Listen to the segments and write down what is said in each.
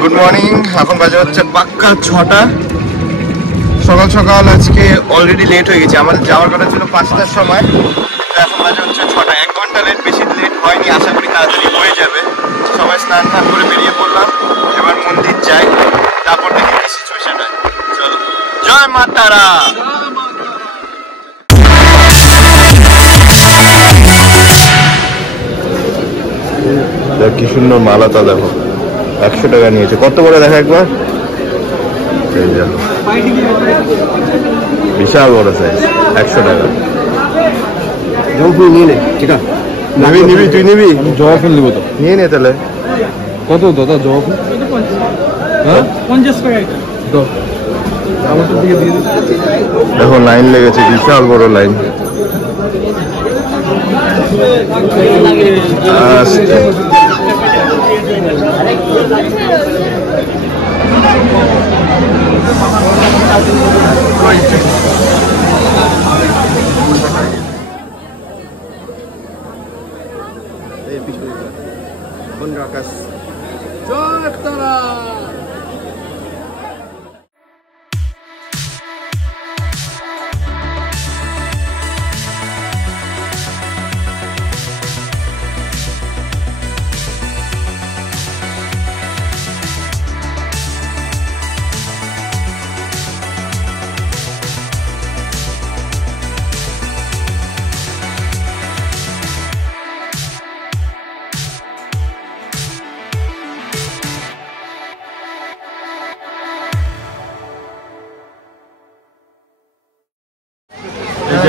Good morning. এখন বাজে হচ্ছে পাক্কা 6টা। সকাল সকাল আজকে অলরেডি লেট হয়ে গেছে। আমাদের যাওয়ার কথা ছিল 5টার সময়, তো এখন বাজে হচ্ছে 6টা। 1 ঘন্টা লেট, বেশি লেট হয়নি। আশা করি তাড়াতাড়ি হয়ে যাবে। সবাই স্নান টান করে বেরিয়ে পড়লাম। এবার মন্দির যাই, তারপর দেখি কি সিচুয়েশন হয়। চলো, জয় মা তারা। কি সুন্দর মালাটা দেখো, 100 টাকা নিয়েছে। কত করে দেখা একবার, এই দেখো বিশাল বড় সাইজ, 100 টাকা। জবা ফুল নিয়ে নে, ঠিক আছে? নিবি তুই নিবি? জবা ফুল নিবো তো, নিয়ে নে তাহলে। কত দাদা জবা ফুল? 50 করে আমাদের দিকে দিয়ে দেখো লাইন লেগেছে, বিশাল বড় লাইন। আকাশ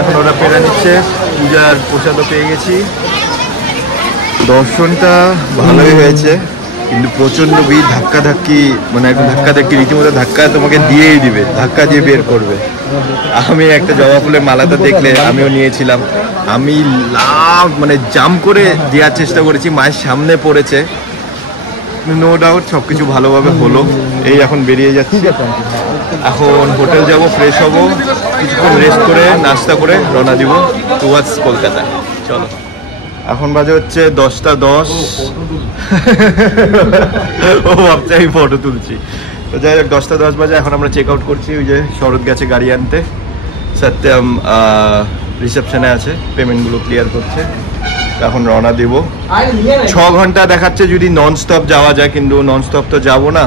এখন ওরা পেরে নিচ্ছে। পূজার প্রসাদও পেয়ে গেছি। দর্শনটা ভালোই হয়েছে, কিন্তু প্রচন্ড ভিড়, ধাক্কাধাক্কি, মানে একদম ধাক্কাধাক্কি, রীতিমতো ধাক্কা তোমাকে দিয়েই দিবে, ধাক্কা দিয়ে বের করবে। আমি একটা জবা ফুলের মালাটা দেখলে আমিও নিয়েছিলাম। আমি মানে জাম করে দেওয়ার চেষ্টা করেছি, মায়ের সামনে পড়েছে। নো ডাউট সবকিছু ভালোভাবে হলো। এই এখন বেরিয়ে যাচ্ছি, এখন হোটেল যাব, ফ্রেশ হব, কিছুক্ষণ রেস্ট করে নাস্তা করে রওনা দিব টুয়ার্ডস কলকাতা। চলো, এখন বাজে হচ্ছে 10টা 10। ও ভাবছে আমি ফটো তুলছি। তো যাই হোক, 10টা 10 বাজে। এখন আমরা চেক আউট করছি। ওই যে শরৎ গেছে গাড়ি আনতে, সত্যম রিসেপশনে আছে, পেমেন্টগুলো ক্লিয়ার করছে। এখন রওনা দিব। 6 ঘন্টা দেখাচ্ছে যদি নন স্টপ যাওয়া যায়, কিন্তু নন স্টপ তো যাবো না।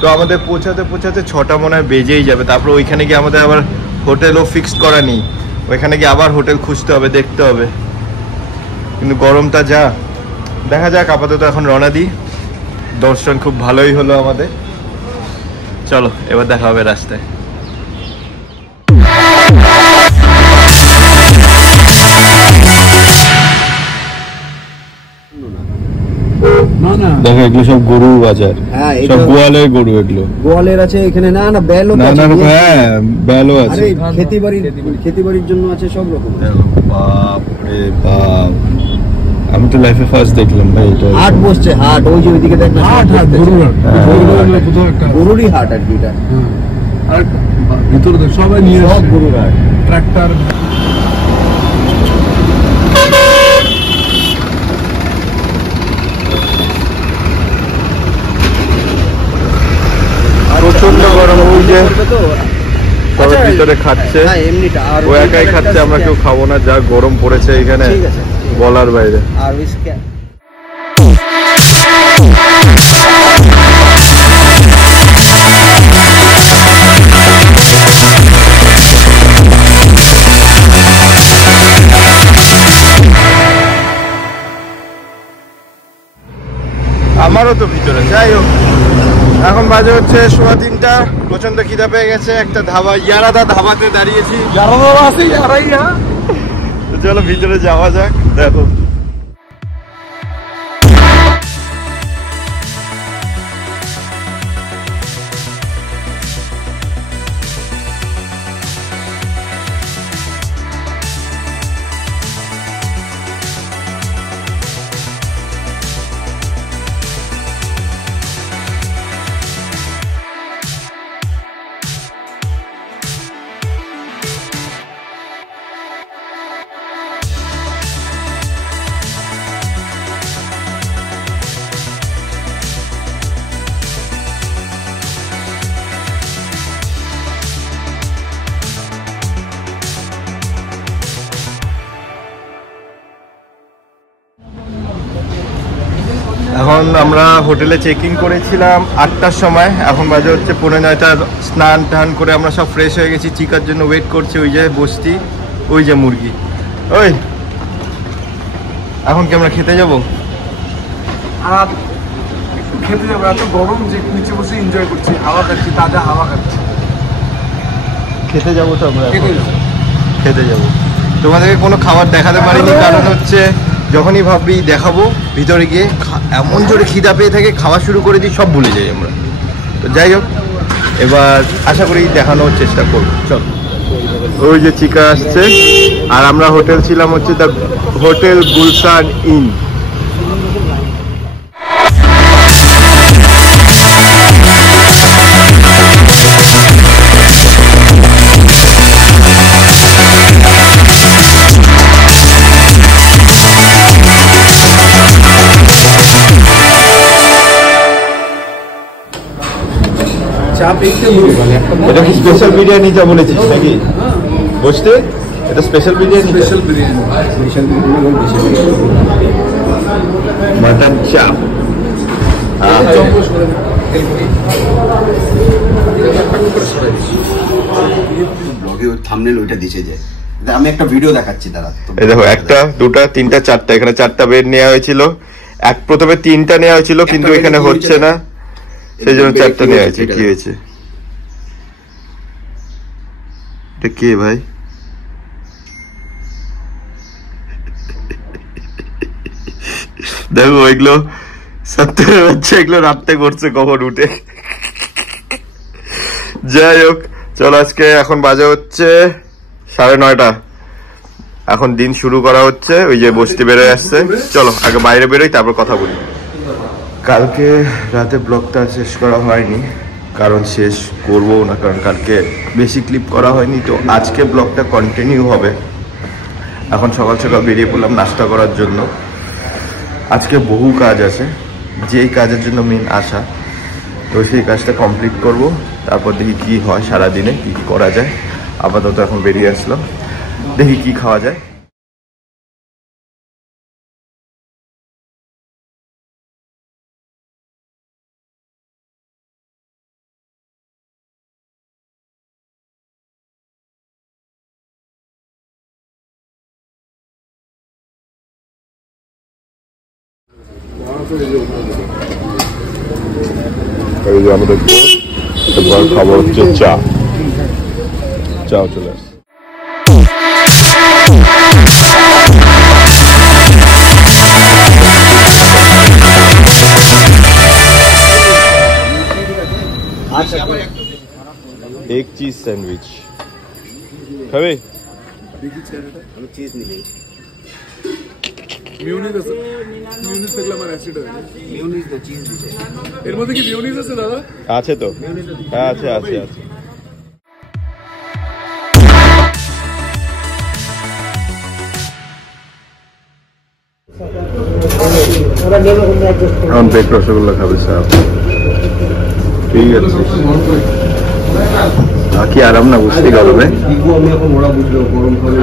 তো আমাদের পৌঁছাতে 6টা মনে হয় বেজেই যাবে। তারপরে ওইখানে গিয়ে আমাদের আবার হোটেলও ফিক্সড করা নেই, ওইখানে গিয়ে আবার হোটেল খুঁজতে হবে, দেখতে হবে। কিন্তু গরমটা যা, দেখা যাক। আপাতত এখন রওনা দিই। দর্শন খুব ভালোই হলো আমাদের। চলো, এবার দেখা হবে রাস্তায়। দেখো এগুলো সব গরুর বাজার, সব গোয়ালের গরু। এগুলো গোয়ালের আছে এখানে। না না বেলও আছে, হ্যাঁ বেলও আছে। খেতিবাড়ির জন্য আছে, সব রকম। বাপ রে বাপ, আমি তো লাইফে ফার্স্ট দেখলাম ভাই এটা। হাট বসছে, হাট ওই যে ওইদিকে দেখ না, গরুরই হাট আর কি এটা। আর ভিতরে দেখ সবাই নিয়ে সব গরুর হাট, ট্রাক্টর। প্রচন্ড গরম। ওই যে সবাই ভিতরে খাচ্ছে, ও একাই খাচ্ছে, আমরা কেউ খাবো না। যা গরম পড়েছে এখানে বলার বাইরে। আমারও তো ভিতরে। যাই হোক, এখন বাজে হচ্ছে 3:15। প্রচন্ড খিদা পেয়ে গেছে। একটা ধাবা, ইয়ারাদা ধাবাতে দাঁড়িয়েছি। চলো ভিতরে যাওয়া যাক। দেখো এখন আমরা হোটেলে চেক ইন করেছিলাম 8টার সময়, এখন বাজে হচ্ছে 9:45। স্নান টান করে আমরা সব ফ্রেশ হয়ে গেছি, চিকার জন্য ওয়েট করছি। ওই যে বসতি, ওই যে মুরগি। ওই এখন কি আমরা খেতে যাব? আর খেতে যাবো, এত গরম যে নিচে বসে এনজয় করছি, হাওয়া খাচ্ছি, তাজা হাওয়া খাচ্ছি। খেতে যাবো তো আমরা, খেতে যাবো। খেতে যাবো। তোমাদেরকে কোনো খাবার দেখাতে পারিনি, কারণ হচ্ছে যখনই ভাবি দেখাবো ভিতরে গিয়ে এমন জোরে খিদা পেয়ে থাকে, খাওয়া শুরু করে দিই, সব ভুলে যাই আমরা। তো যাই হোক, এবার আশা করি দেখানোর চেষ্টা করবো। চল, ওই যে চিকা আসছে, আর আমরা হোটেল ছিলাম হচ্ছে দ্য হোটেল গুলশান ইন। এটা কি স্পেশাল বিরিয়ানি যা বলেছিস নাকি? বসতে এটা special biryani, special biryani, mutton চাপ। ব্লগে ওই থাম্বনেল ওইটা দিছে যে আমি একটা ভিডিও দেখাচ্ছি তারা। এই দেখো, 1টা 2টা 3টা 4টা, এখানে 4টা বেড নেওয়া হয়েছিল। প্রথমে 3টা নেওয়া হয়েছিল, কিন্তু এখানে হচ্ছে না, সেই জন্য 4টা নেওয়া হয়েছে। কি হয়েছে? এটা কে ভাই? দেখো এগুলো সত্যি হচ্ছে, এগুলো রাত্রে করছে কখন উঠে। যাই হোক, চলো আজকে এখন বাজে হচ্ছে 9:30। এখন দিন শুরু করা হচ্ছে। ওই যে বসতি বেরোয় আসছে। চলো আগে বাইরে বেরোই, তারপর কথা বলি। কালকে রাতে ব্লগটা শেষ করা হয়নি, কারণ শেষ করবো না, কারণ কালকে বেশি ক্লিপ করা হয়নি। তো আজকে ব্লগটা কন্টিনিউ হবে। এখন সকাল সকাল বেরিয়ে পড়লাম নাস্তা করার জন্য। আজকে বহু কাজ আছে, যেই কাজের জন্য মেন আসা, তো সেই কাজটা কমপ্লিট করব। তারপর দেখি কি হয় সারাদিনে, কি কি করা যায়। আপাতত এখন বেরিয়ে আসলাম, দেখি কি খাওয়া যায়। আমাদের খাবার হচ্ছে চা। চাও চলে আসছে। एक चीज सैंडविच खाবে? আমি চিজ নিই। মিউনিস আছে, মিউনিস দেখলে আমার অ্যাসিড হয়। মিউনিস না, চিজ দিছে। এর মধ্যে কি মিউনিস আছে দাদা? আছে তো, হ্যাঁ আছে আছে আছে। এখন বেক রসগোল্লা খাবে স্যার, ঠিক আছে। কি আরাম না বুঝতে গরমে। আমি এখন ওরা বুঝলো গরম খাবে।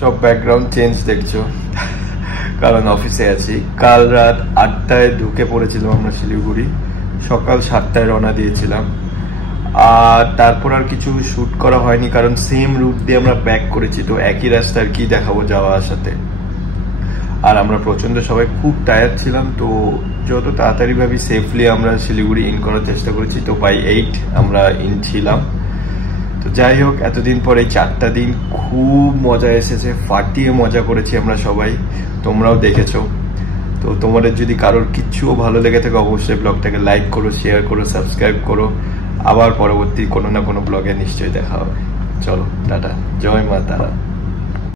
সব ব্যাকগ্রাউন্ড চেঞ্জ দেখছো, কারণ অফিসে আছি। কাল রাত 8টায় ঢুকে পড়েছিলাম আমরা শিলিগুড়ি, সকাল 7টায় রওনা দিয়েছিলাম। আর তারপর আর কিছু শ্যুট করা হয়নি, কারণ সেম রুট দিয়ে আমরা ব্যাক করেছি, তো একই রাস্তা আর কি দেখাবো যাওয়া আসাতে। আর আমরা প্রচন্ড সবাই খুব টায়ার্ড ছিলাম, তো যত তাড়াতাড়ি ভাবি সেফলি আমরা শিলিগুড়ি ইন করার চেষ্টা করেছি। তো বাই 8 আমরা ইন ছিলাম। তো যাই হোক, এতদিন পরে 4টা দিন খুব মজা এসেছে, ফাটিয়ে মজা করেছি আমরা সবাই, তোমরাও দেখেছো। তো তোমাদের যদি কারোর কিচ্ছুও ভালো লেগে থাকে, অবশ্যই ব্লগটাকে লাইক করো, শেয়ার করো, সাবস্ক্রাইব করো। আবার পরবর্তী কোনো না কোনো ব্লগে নিশ্চয়ই দেখা হবে। চলো টাটা, জয় মা তারা।